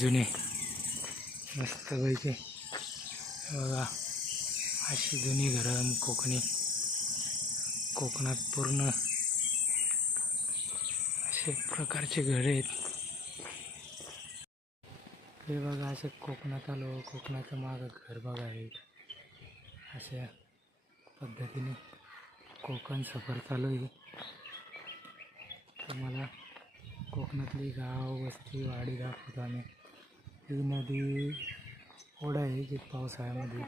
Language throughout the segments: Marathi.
जुने मस्तपैकी बघा अशी जुनी घरं कोकणात पूर्ण असे प्रकारचे घरे आहेत. हे बघा असं कोकणात आलो, कोकणाचं मागं घर बघा आहे. अशा पद्धतीने कोकण सफर चालू आहे. तर मला कोकणातली गाव वस्ती वाडी दाखवतो आम्ही. ही नदी ओढा आहे जी पावसाळ्यामध्ये.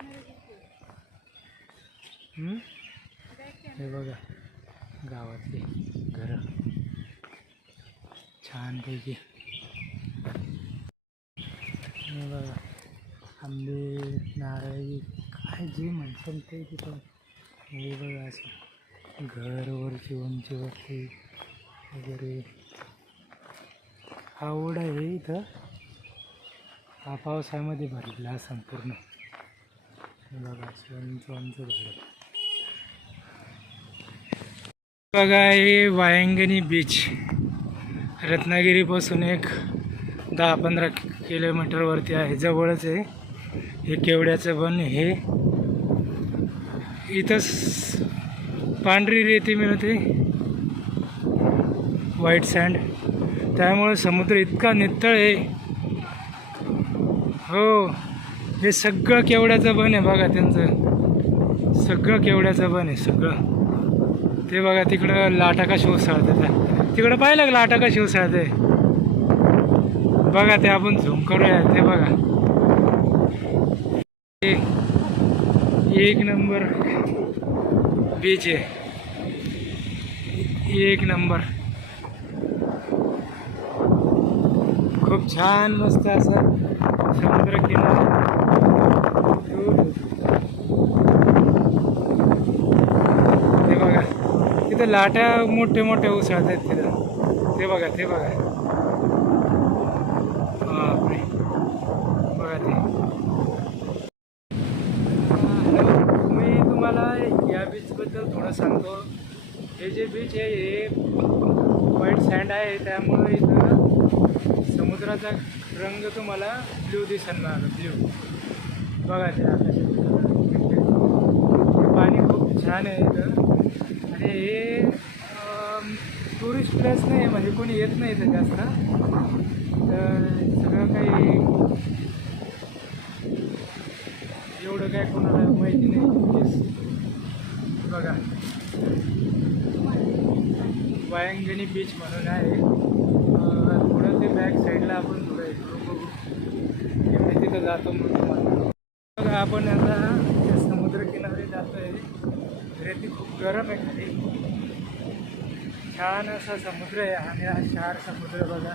हे बघा गावातली घरं छानपैकी. हे बघा आंबे नारळी काय जे म्हणतात ते तिथं. हे बघा असं घर वरची उंचीवरती वगैरे. हा ओढा आहे इथं. हा पावसाळ्यामध्ये भरलेला संपूर्ण. हे बघा उंच झाड. बघा हे वायंगणी बीच रत्नागिरीपासून एक 10-15 किलोमीटरवरती आहे, जवळच आहे. हे केवड्याचं बन. हे इथं पांढरी रेती मिळते, व्हाईट सँड. त्यामुळे समुद्र इतका नितळ आहे. हो हे सगळं केवड्याचं बन आहे बघा. त्यांचं सगळं केवड्याचं बन आहे सगळं. ते बघा तिकडं लाटा कशी उसळतात. तिकडं पाहिलं लाटा कशी उसळते बघा. ते आपण झूम करूया. ते बघा एक नंबर बीच आहे, एक नंबर. खूप छान मस्त असं समुद्र किनारा. ते बघा तिथं लाटा मोठे मोठे उसळत आहेत तिथं. ते बघा ते बघा. बापरे बघा ते. मी तुम्हाला या बीचबद्दल थोडं सांगतो. हे जे बीच आहे हे व्हाईट सँड आहे, त्यामुळे इथं समुद्राचा रंग तुम्हाला ब्ल्यू दिसणार. ब्ल्यू बघा ते आकाशात पाणी खूप छान आहे इथं. आणि हे टुरिस्ट प्लेस नाही, म्हणजे कोणी येत नाही इथं जास्त. तर सगळं काही एवढं काय कोणाला माहिती नाही. बघा वायंगणी बीच म्हणून आहे. थोडं ते बॅक साईडला आपण थोडं बघू. मी तिथं जातो म्हणून. बघा आपण आता समुद्रकिनारी जातो आहे. रेती खूप गरम आहे खाली. छान असा समुद्र आहे. आणि हा चार समुद्र बघा.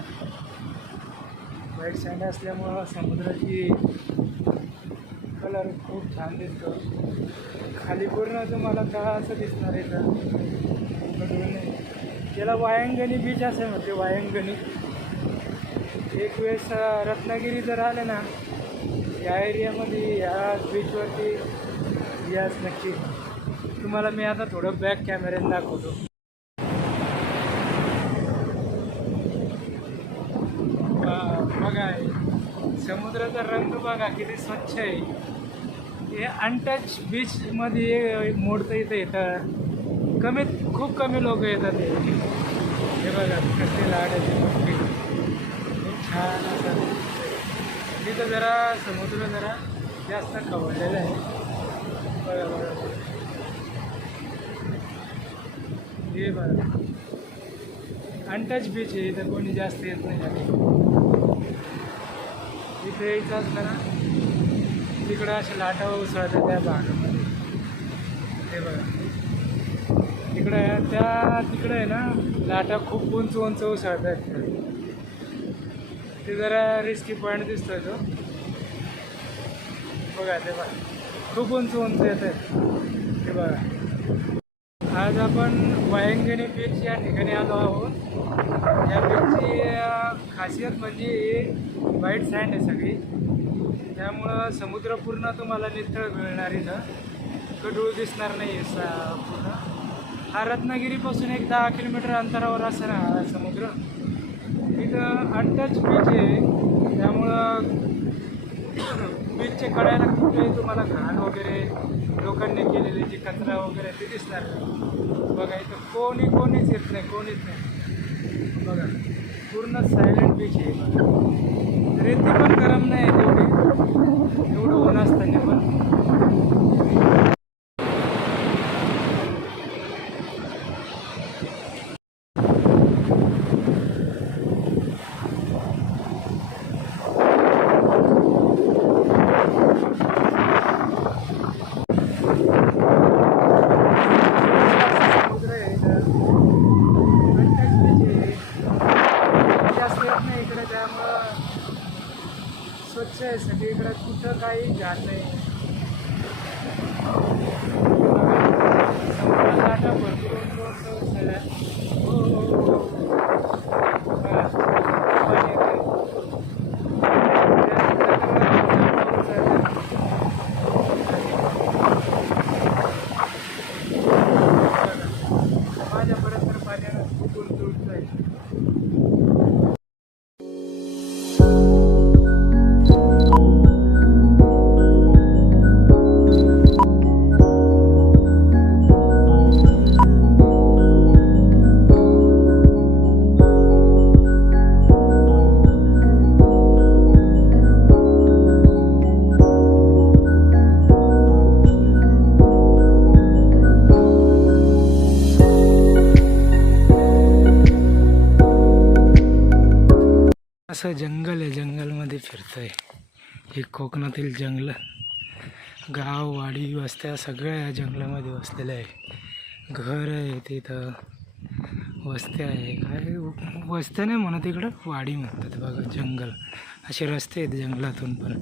व्हाईट सँड असल्यामुळं समुद्राची कलर खूप छान दिसतो. खाली पूर्ण तुम्हाला का असं दिसणार आहे तर त्याला वायंगणी बीच असं म्हणते. वायंगणी. एक वेळेस रत्नागिरी जर आले ना या एरियामध्ये या बीचवरती याच नक्की. तुम्हाला मी आता थोडं बॅक कॅमेऱ्याने दाखवतो. बघा समुद्राचा रंग बघा किती स्वच्छ आहे. हे अनटच बीचमध्ये मोडतं इथं येतं. खूप कमी लोक येतात. हे बघा कसली लाट आहे. खूप छान असं तिथं जरा समुद्र जरा जास्त खवळलेला आहे. बघा बघा हे बघा अनटच बीच आहे. इथं कोणी जास्त येत नाही. इथे यायचं असलं ना तिकडं असे लाटा उसळतात त्या भागामध्ये. हे बघा तिकडं आहे ना लाटा खूप उंच उसळतात. ते जरा रिस्की पॉईंट दिसतोय तो. बघा ते बघा खूप उंच येत आहेत. हे बघा आज आपण वायंगणी बीच या ठिकाणी आलो आहोत. या बीचची खासियत म्हणजे व्हाईट सँड आहे सगळी. त्यामुळं समुद्र पूर्ण तुम्हाला नितळ मिळणार. इथं गढूळ दिसणार नाही पूर्ण. हा रत्नागिरीपासून एक 10 किलोमीटर अंतरावर असं ना हा समुद्र. इथं अनटच बीच आहे. त्यामुळं कळायला कुठेही तुम्हाला घाण वगैरे लोकांनी केलेले जे कचरा वगैरे ते दिसणार नाही. बघा इथं कोणीच येत नाही, कोणीच नाही. बघा पूर्ण सायलेंट बीच आहे. बघा रेती पण गरम नाही आहे तेवढी, एवढं ऊन असताना पण. स्वच्छ आहे सगळीकडे, कुठं काही घाण नाही. लाटा भरपूर सगळ्या माझ्यापर्यंत तर पाण्यानं खूप उंच आहे. असं जंगल आहे, जंगलमध्ये फिरतोय. हे कोकणातील जंगल, गाव वाडी वस्त्या सगळ्या या जंगलामध्ये वसलेल्या आहे. घर आहे तिथं, वस्त्या आहे. काय वस्त्या नाही म्हणत इकडं, वाडी म्हणतात. बघा जंगल, असे रस्ते आहेत जंगलातून पण,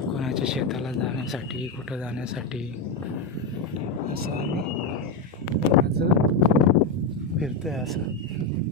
कोणाच्या शेताला जाण्यासाठी, कुठं जाण्यासाठी. असं आम्ही फिरतोय असं.